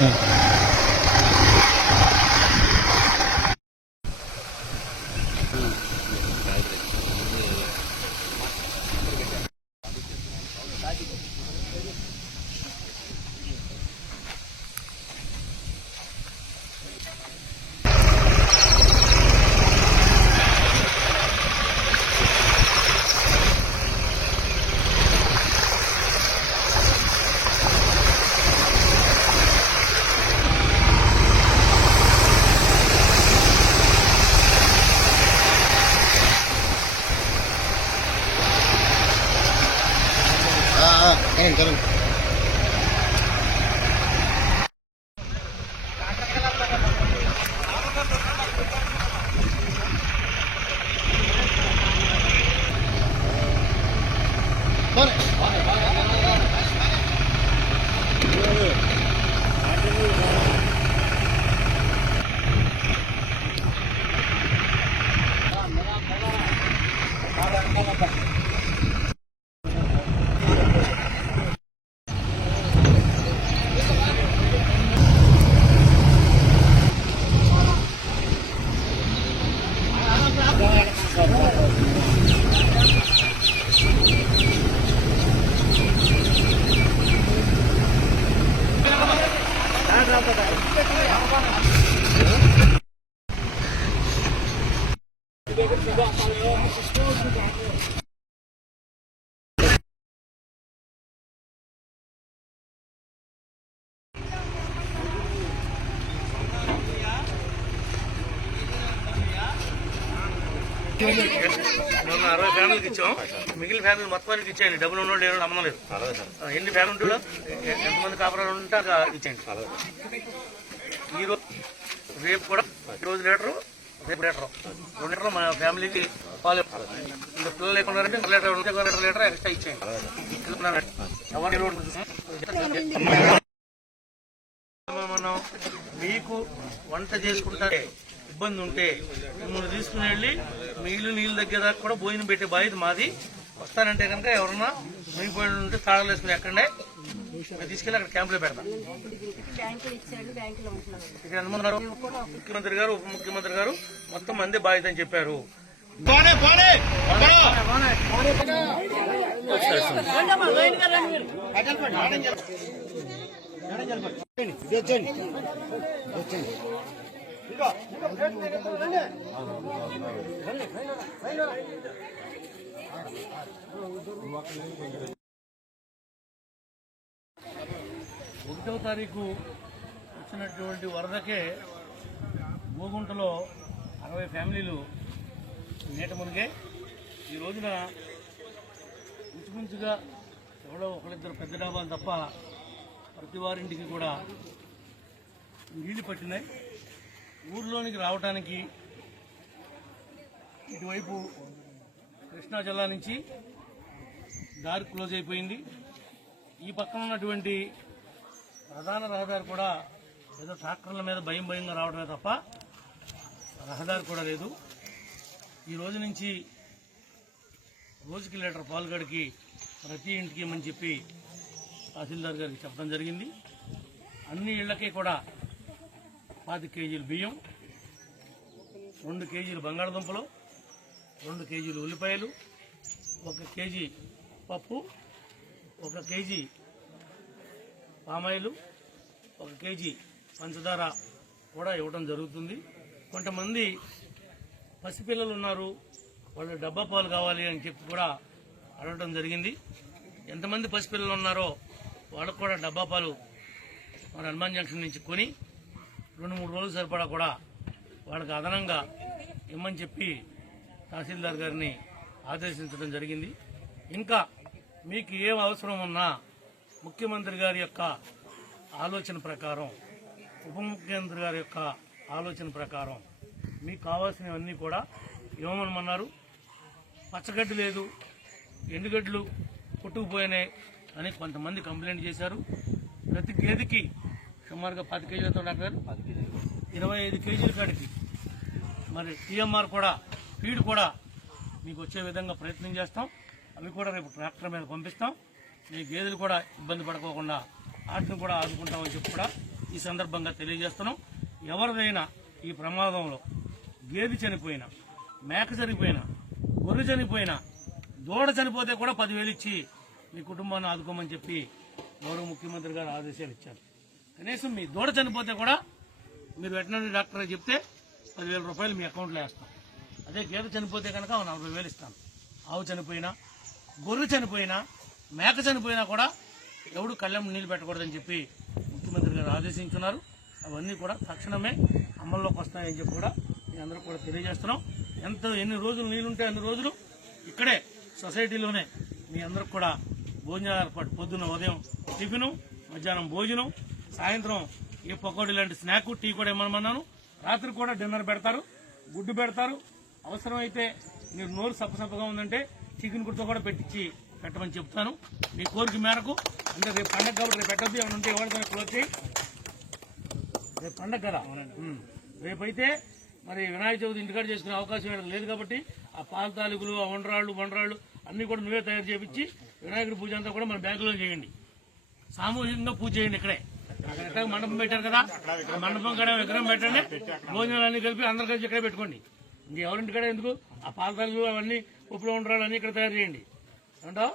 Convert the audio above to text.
करें మొన్న 60 ఫ్యామిలీకి ఇచ్చాం. మిగిలిన ఫ్యామిలీ మొత్తానికి ఇచ్చేయండి. డబ్బులు ఉన్నోళ్ళు లేరు అమ్మడం లేదు. ఎన్ని ఫ్యామిలీ ఉంటుందో ఎంతమంది కాపురాలు ఉంటే అలా ఇచ్చేయండి. ఈరోజు రేపు కూడా రోజు లీటరు రేపు లీటరు 2 లీటర్లు మన ఫ్యామిలీకి పాలు. ఇంకా పిల్లలు లేకుండా లీటర్ ఉంటే లీటర్ ఎక్స్ట్రా ఇచ్చేయండి. మనం మీకు వంట చేసుకుంటారే ఇబ్బంది ఉంటే మిమ్మల్ని తీసుకుని వెళ్ళి మిగిలిన నీళ్ళు దగ్గర కూడా భోజనం పెట్టే బాధ్యత మాది. వస్తానంటే కనుక ఎవరన్నా మిగిలిపోయి ఉంటే తాళాలు వేసుకుని ఎక్కడే తీసుకెళ్ళి అక్కడ క్యాంపులో పెడతాం. ఇక్కడ ఎంతమంది ఉన్నారు? ముఖ్యమంత్రి గారు, ఉప ముఖ్యమంత్రి గారు మొత్తం మంది బాధ్యత అని చెప్పారు. ఒకటో తారీఖు వచ్చినటువంటి వరదకే గోగుంటలో 60 ఫ్యామిలీలు నీట మునిగే. ఈ రోజున ఇంచుమించుగా ఎవరో ఒకరిద్దరు పెద్ద డాబాలు తప్ప ప్రతి వారింటికి కూడా నీళ్లు పట్టినాయి. ఊర్లోనికి రావడానికి ఇటువైపు కృష్ణా జిల్లా నుంచి దారి క్లోజ్ అయిపోయింది. ఈ పక్కన ఉన్నటువంటి ప్రధాన రహదారి కూడా ఏదో ట్రాక్టర్ల మీద భయంగా రావడమే తప్ప రహదారి కూడా లేదు. ఈ రోజు నుంచి రోజుకి లీటర్ పాలుగడికి ప్రతి ఇంటికి అని చెప్పి తహసీల్దార్ గారికి చెప్పడం జరిగింది. అన్ని ఇళ్లకి కూడా 5 కేజీలు బియ్యం, 2 కేజీలు బంగాళదుంపలు, 2 కేజీలు ఉల్లిపాయలు, 1 కేజీ పప్పు, 1 కేజీ పామాయిలు, 1 కేజీ పంచదార కూడా ఇవ్వడం జరుగుతుంది. కొంతమంది పసిపిల్లలు ఉన్నారు, వాళ్ళు డబ్బా పాలు కావాలి అని చెప్పి కూడా అడగడం జరిగింది. ఎంతమంది పసిపిల్లలు ఉన్నారో వాళ్ళకు కూడా డబ్బా పాలు మన హనుమాన్ జంక్షన్ నుంచి కొని 2-3 రోజులు సరిపడా కూడా వాళ్ళకి అదనంగా ఇమ్మని చెప్పి తహసీల్దార్ గారిని ఆదేశించడం జరిగింది. ఇంకా మీకు ఏం అవసరం ఉన్నా ముఖ్యమంత్రి గారి యొక్క ఆలోచన ప్రకారం, ఉప ముఖ్యమంత్రి గారి యొక్క ఆలోచన ప్రకారం మీకు కావాల్సినవన్నీ కూడా ఇవ్వమన్నారు. పచ్చగడ్డి లేదు, ఎండుగడ్డలు కొట్టుకుపోయినాయి అని కొంతమంది కంప్లైంట్ చేశారు. ప్రతి గేదెకి సుమారుగా 10 కేజీలతో డాక్టర్ 25 కేజీల కాడికి మరి టీఎంఆర్ కూడా ఫీడ్ కూడా మీకు వచ్చే విధంగా ప్రయత్నం చేస్తాం. అవి కూడా రేపు ట్రాక్టర్ మీద పంపిస్తాం. మీ గేదెలు కూడా ఇబ్బంది పడుకోకుండా వాటిని కూడా ఆదుకుంటామని చెప్పి కూడా ఈ సందర్భంగా తెలియజేస్తున్నాం. ఎవరిదైనా ఈ ప్రమాదంలో గేదె చనిపోయినా, మేక చనిపోయినా, గొర్రె చనిపోయినా, దూడ చనిపోతే కూడా 10,000 ఇచ్చి మీ కుటుంబాన్ని ఆదుకోమని చెప్పి గౌరవ ముఖ్యమంత్రి గారు ఆదేశాలు ఇచ్చారు. కనీసం మీ దూడ చనిపోతే కూడా మీరు వెటనరీ డాక్టర్ చెప్తే 10,000 రూపాయలు మీ అకౌంట్లో వేస్తాం. అదే గేదె చనిపోతే కనుక 40,000 ఇస్తాను. ఆవు చనిపోయినా, గొర్రె చనిపోయినా, మేక చనిపోయినా కూడా ఎవడు కళ్ళెం నీళ్లు పెట్టకూడదని చెప్పి ముఖ్యమంత్రి గారు ఆదేశించున్నారు. అవన్నీ కూడా తక్షణమే అమల్లోకి వస్తాయని చెప్పి కూడా మీ అందరూ కూడా తెలియజేస్తున్నాం. ఎన్ని రోజులు నీళ్లుంటే అన్ని రోజులు ఇక్కడే సొసైటీలోనే మీ అందరికి కూడా భోజనాలు ఏర్పాటు, పొద్దున్న ఉదయం టిఫిను, మధ్యాహ్నం భోజనం, సాయంత్రం ఏ పకోడీ లాంటి స్నాక్, టీ కూడా ఇమ్మన్నాను. రాత్రి కూడా డిన్నర్ పెడతారు, గుడ్డు పెడతారు. అవసరమైతే మీరు నోరు సప్పసప్పగా ఉందంటే చికెన్ గుడ్తో కూడా పెట్టమని చెప్తాను. మీ కోరిక మేరకు. అంటే రేపు పండగ కాబట్టి రేపు పెట్టద్దు, ఏమైనా ఉంటే ఎవరికైనా క్లోజ్ చేయి. రేపు పండగ కదా, రేపైతే మరి వినాయక చవితి ఇంటికాడ చేసుకునే అవకాశం వీళ్ళకి లేదు కాబట్టి ఆ పాల తాలూకులు, ఆ వండరాళ్ళు అన్ని కూడా నువ్వే తయారు చేయించి వినాయకుడి పూజ అంతా కూడా మన బ్యాంకులో చేయండి. సామూహికంగా పూజ చేయండి. ఇక్కడే అక్కడ మండపం పెట్టారు కదా, ఆ మండపం కూడా విగ్రహం పెట్టండి. భోజనాలు అన్ని కలిపి అందరు కలిసి ఇక్కడే పెట్టుకోండి. ఇంకెవరింటికాడ ఎందుకు ఆ పాల తాలూకులు అవన్నీ ఉప్పులో వండరాళ్ళు అన్ని ఇక్కడ తయారు చేయండి. అంటావు